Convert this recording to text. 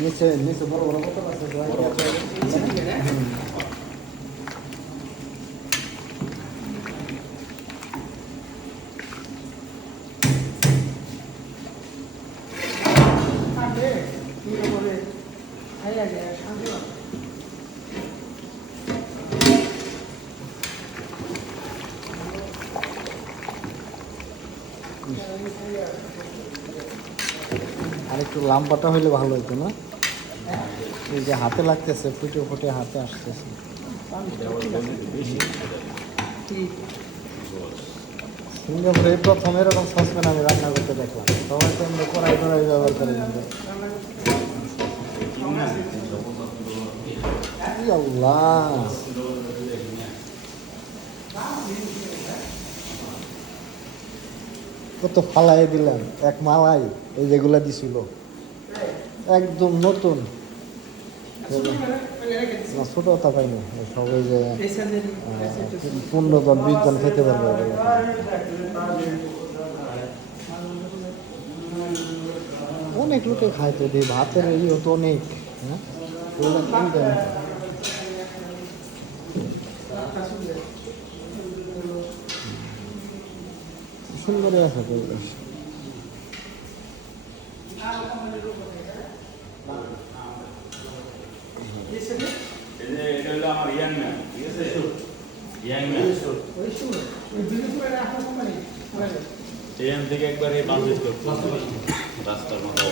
নিচে নিচে বড় বড় বোতল আছে আর একটু লাম্বাটা হইলে ভালো হতো না? এই যে হাতে লাগতেছে, ফুটে ফুটে হাতে আসতেছে। সিঙ্গাপুরে এই প্রথম এরকম সসপ্যান আমি রান্না করতে দেখলাম। সবাই তো আমরা কড়াই কড়াই ব্যবহার করে কিন্তু আল্লাহ কত ফালাই দিলাম এক মালাই। এই যেগুলা দিছিল একদম নতুন, ছোট কথা পাইনি সবাই যে 15 জন 20 জন খেতে পারবে এগুলো। অনেক লোকে খায় তো ভাতের ইয়ে তো অনেক। হ্যাঁ সুন্দরই আছে পরিবেশ। থেকে একবারে রাস্তার মতো